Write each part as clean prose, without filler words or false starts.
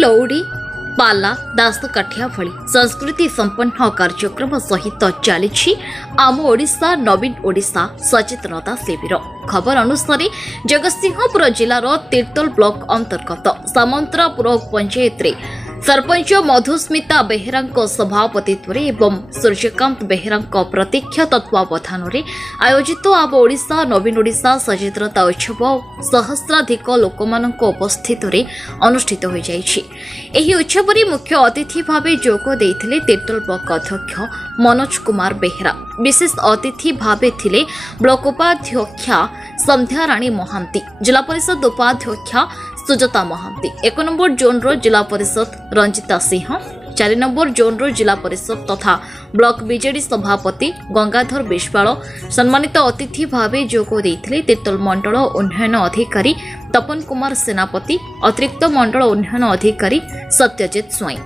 लौड़ी पाला दास काठिया भली संस्कृति संपन्न कार्यक्रम सहित चली आम ओडिशा नवीन ओडिशा सचेतनता शिविर। खबर अनुसार जगतसिंहपुर जिलार तीर्तोल ब्लॉक अंतर्गत सामंतरापुर पंचायत रे सरपंच मधुस्मिता बेहेरा सभापतित्व एवं सूर्यकांत बेहेरा प्रत्यक्ष तत्वावधान में आयोजित आम ओडिशा नवीन ओडिशा सचेतनता उत्सव सहस्राधिक लोक उपस्थित अनुष्ठित हो जाइए। उत्सव में मुख्य अतिथि भाव जोग देते तीर्तोल ब्लॉक अध्यक्ष मनोज कुमार बेहेरा। विशेष अतिथि भाव थिले ब्लॉक उपाध्यक्षा संध्या राणी महांती, जिला परिषद उपाध्यक्षा सुजता महांती, 1 नंबर जोन रो जिला परिषद रंजिता सिंह, 4 नंबर जोन रो जिला परिषद तथा ब्लॉक बीजेडी सभापति गंगाधर विश्वाल। सम्मानित अतिथि भावे जोग देते तीर्तोल मंडल उन्नयन अधिकारी तपन कुमार सेनापति, अतिरिक्त मंडल उन्नयन अधिकारी सत्यजित स्वाई।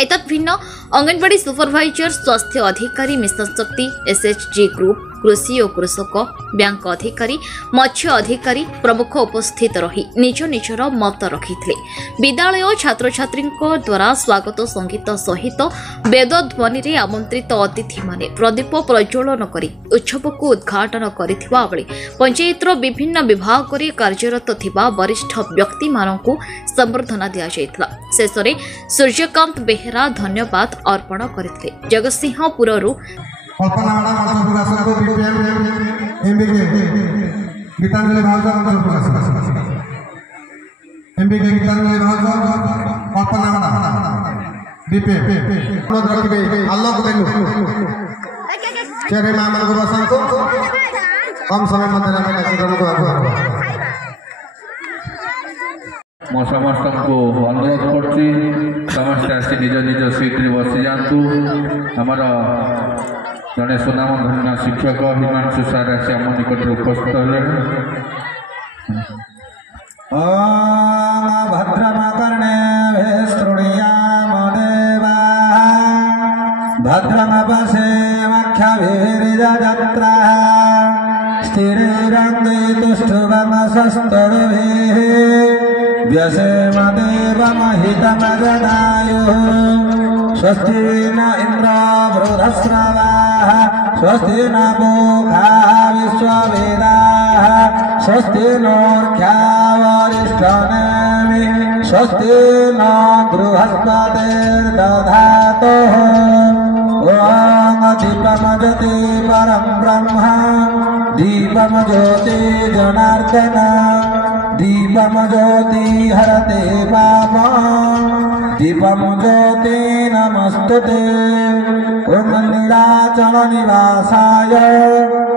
एतत् भिन्न अंगनवाड़ी सुपरभाइजर, स्वास्थ्य अधिकारी, मिशन शक्ति, एसएचजी ग्रुप, कृषि और कृषक, बैंक अधिकारी, मत्स्य अधिकारी प्रमुख उपस्थित रही निज निजर मत रखिथिले। विद्यालय छात्र छात्री द्वारा स्वागत संगीत सहित वेद ध्वनि रे आमंत्रित अतिथि माने प्रदीप प्रज्वलन करी उत्सव को उद्घाटन करिथिबा बेले पंचायतर विभिन्न विभाग रे कार्यरत थिबा वरिष्ठ व्यक्ति मानकु संबर्धना दिया जायतला। शेष रे सूर्यकांत बेहेरा धन्यवाद अर्पण करथिले। जगतसिंहपुर कल्पना मैडम मंच प्रकाशन को बीपीएम एमबीके गीतांजलि भावजा मंच प्रकाशन एमबीके गीतांजलि भावजा कल्पना मैडम बीपीएम अनुरोध रखिबे आलोक देनु चेहरे मां मन बसन को कम समय मध्य में कार्यक्रम को आगो मो समस्त को अनुरोध करছি समस्त आसी निज निज सीट रे बसी जातु। हमर जड़े सुनाम धन्य शिक्षक हिमांशु सार आसी आम निकट उपस्थित है। भद्रमकर्णे श्रृणुयाम देवा भद्रमपश्येमख्यभिर्यजत्रा स्थिरैरङ्गे तुष्टुवमसस्तुभिः व्यसेम देवमहितमजनायुः। स्वस्ति न इन्द्रो वृधस्रवाः स्वस्ति न पूषा विश्ववेदाः स्वस्ति नोर्ध्यावरिष्ठनेमिः स्वस्ति न बृहस्पतिर्दधातुः। ॐ दीपमज्योति परं ब्रह्म दीपमज्योति जनार्दन दीपमज्योति हरते पापम् दीपम ज्योति नमस्तुते। कुंडलीराचल निवासाय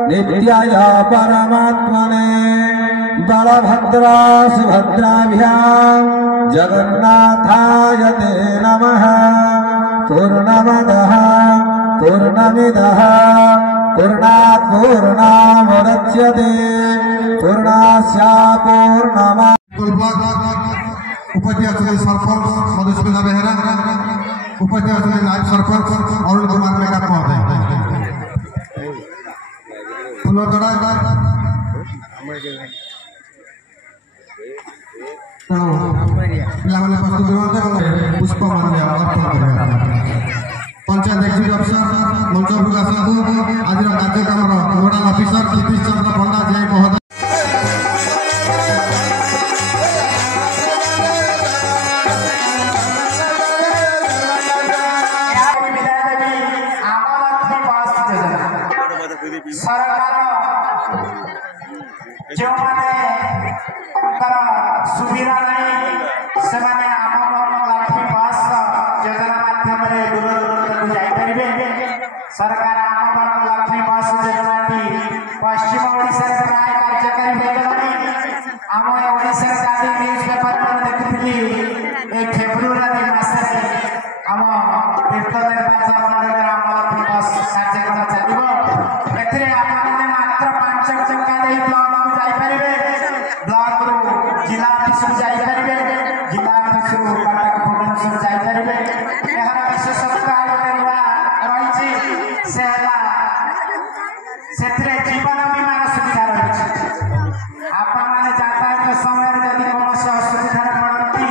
नित्याय परमात्मने बलभद्र सुभद्राभ्यां जगन्नाथाय ते नमः। पूर्णमदः पूर्णमिदः पूर्णात् पूर्णमुदच्यते पूर्णस्य पूर्णमादाय। उपाध्यक्ष सरपंच मधुस्मिता बेहेरा, उपाध्यक्ष नायब सरपंच अरुण कुमार मेघा महोदय फुलतड़ा पिलाने प्रस्तुत पुष्पमाल्य अर्पण करेंगे। पंचायत एक्जिक्यूटिव अफिसर मंच प्रकाशन आज कार्यक्रम नोडाल अफिसर सतीश चंद्र पंडा जय महोदय जो सुविधा नहीं से लक्ष्मी बस योजना माध्यम दूर दूर जापरे। सरकार आम लक्ष्मी बस योजना पश्चिम ओडिशा प्राय कार्यकारी हो गलानी। आम ओडिशा आदि न्यूज पेपर देखी फेब्रुआरी मसरे आम तीर्थ निर्वाचन मंडल आम लक्ष्मी बस कार्यक्रम चलो। मात्र 5 टका दे ब्लॉक को जापरे, ब्लॉक रू जिला ऑफिस को जापरे, जिला ऑफिस रू कटक भुवनेश्वर जापरे। यार विशेषत्व रही से जीवन बीमा सुविधा रही। आपण मैंने यातायात समय जदि कौन असुविधा पड़ती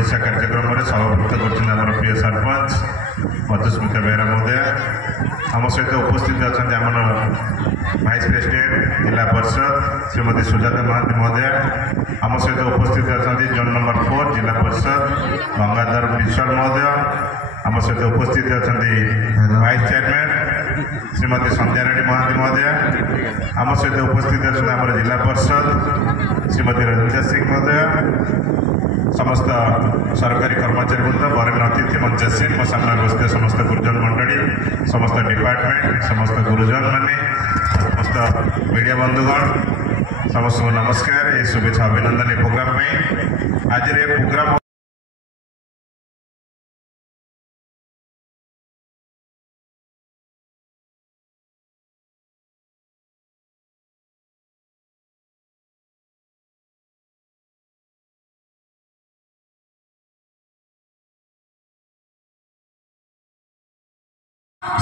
ओडिशा कार्यक्रम में सभापति कर प्रिय सरपंच मधुस्मिता बेहरा महोदय आम सहित उपस्थित अच्छा आम भाइस प्रेसिडेंट जिला परिषद श्रीमती सुजाता महांती महोदय आम सहित उपस्थित अच्छा जोन नंबर 4 जिला परिषद गंगाधर विश्वाल महोदय आम सहित उपस्थित अच्छा भाइस चेयरमैन श्रीमती संध्याराणी महांती महोदय आम सहित उपस्थित अच्छा आम जिला परिषद श्रीमती रंजिता सिंह महोदय समस्त सरकारी कर्मचारी वृंद वरिष्ठ अतिथि मंचासी मो सामने बसते समस्त गुरुजन मंडली समस्त डिपार्टमेंट समस्त गुरुजन माने समस्त मीडिया बंधुगण समस्त को नमस्कार ये शुभेच्छा अभिनंदन प्रोग्राम में आज प्रोग्राम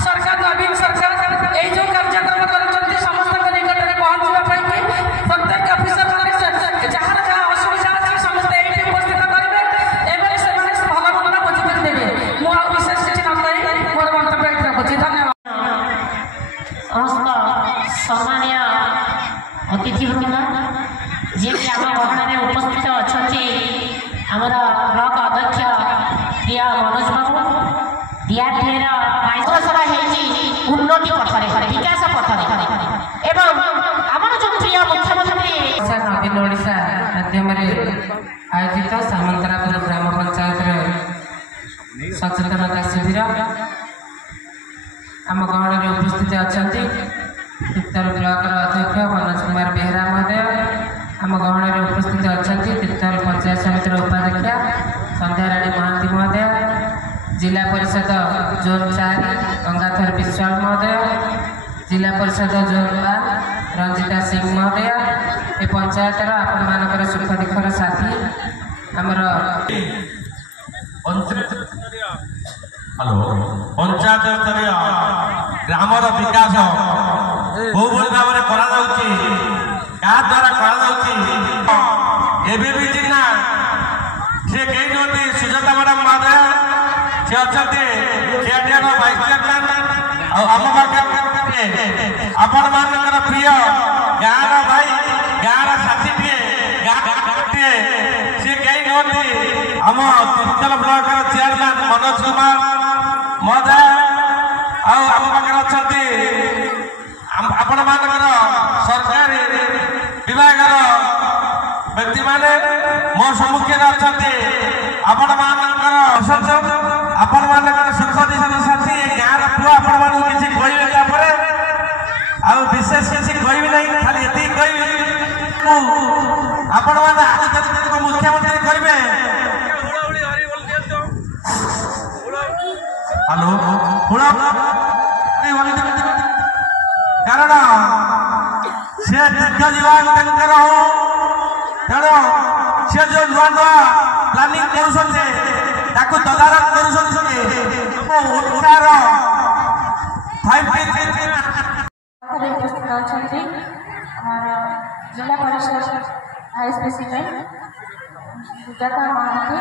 सरकार नवीन सरकार এই যে কার্যক্রম করছেন সমস্ত নিকটরে পৌঁছবা পাই প্রত্যেক অফিসার মানে যাহার যাহা অসুবিধা আছে সমস্ত এইটি উপস্থিত করবে এবং সেমানে ভালো মন্দ বুঝিয়ে দেবে মু বিশেষ কিছু ন কই মোর মন্তব্য এটি রাখছি ধন্যবাদ সমস্ত সম্মানীয় অতিথিবৃন্দ যে আম গহণে উপস্থিত অনেক আমার ব্লক অধ্যক্ষ প্রিয় মনোজ বাবু ডিআরডিএর অগ্রসর হয়েছি উন্নতি পথরে বিকাশ পথরে এবং আমার যে প্রিয় মুখ্যমন্ত্রী নবীন ওড়িশা মাধ্যমে আয়োজিত সামন্তরাপুর গ্রাম পঞ্চায়েতের সচেতনতা শিবির आम गहण में उपस्थित अच्छा तिर्तल ब्लॉक अध्यक्ष मनोज कुमार बेहरा महोदय आम गहण में उपस्थित अच्छा तिर्तल पंचायत समिति उपाध्यक्ष संध्याराणी महांती महोदय जिला परिषद जोन 4 गंगाधर विश्वाल महोदय जिला परिषद जोन 1 रंजिता सिंह महोदय ए पंचायतर आपण मानकर सुख दुखर साथी आमर हेलो पंचायत स्तरीय ग्रामर विकास बहु भाव में करावी चिन्ह सी कई नुहति सुजाता मैडम महोदय सी अच्छा भाइस चेयरमैन आम पाखे आपण मानकर प्रिय गाँव भाई गाँव साथी टे सी कई नुहति आम तिर्तल ब्लॉक चेयरमैन मनोज कुमार महोदय आम पाखे अच्छा आपण मानकर सरकारी विभाग व्यक्ति माने मो सम्मुखीन अच्छा आपण मानकर आपण मानकर सुख दिशा साथी गाँव पुआ आपण मान किसी कहले आउ विशेष किसी कहबी नहीं खाली ये कहबी आपण मैंने मुख्यमंत्री करेंगे हेलो कारण से दीर्घ जीवन तेणु सी जो नुआ नुआ प्लानिंग कर तदारख कर zila parishad vice president Sujata Mohanty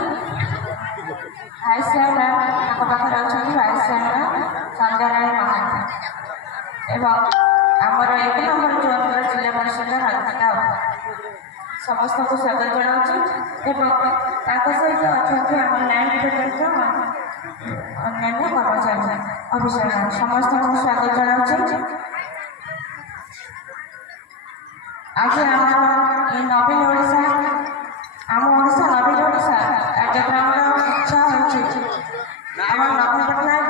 vice chairman पाखे अच्छा भाइस चेयरमैन संध्याराणी महांती एवं आमर 1 नंबर जोन जिला परिषद रंजिता समस्त को स्वागत जनाऊँ सहित अच्छा आम लैंड डिपार्टमेंट अन्य कर्मचारी अफिसर समस्त को स्वागत जनाऊँ आज आम नवीन ओडिशा आम ओडिशा नवीन ओडिशा कार्यक्रम इच्छा होती आम नवीन पट्टनायक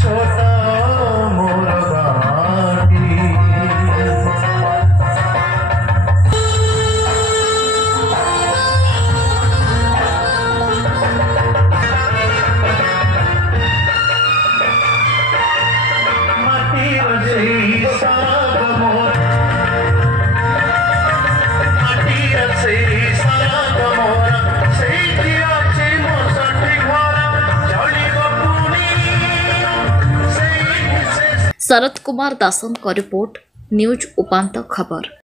छोटा मोर शरद कुमार दासन का रिपोर्ट न्यूज उपांत खबर।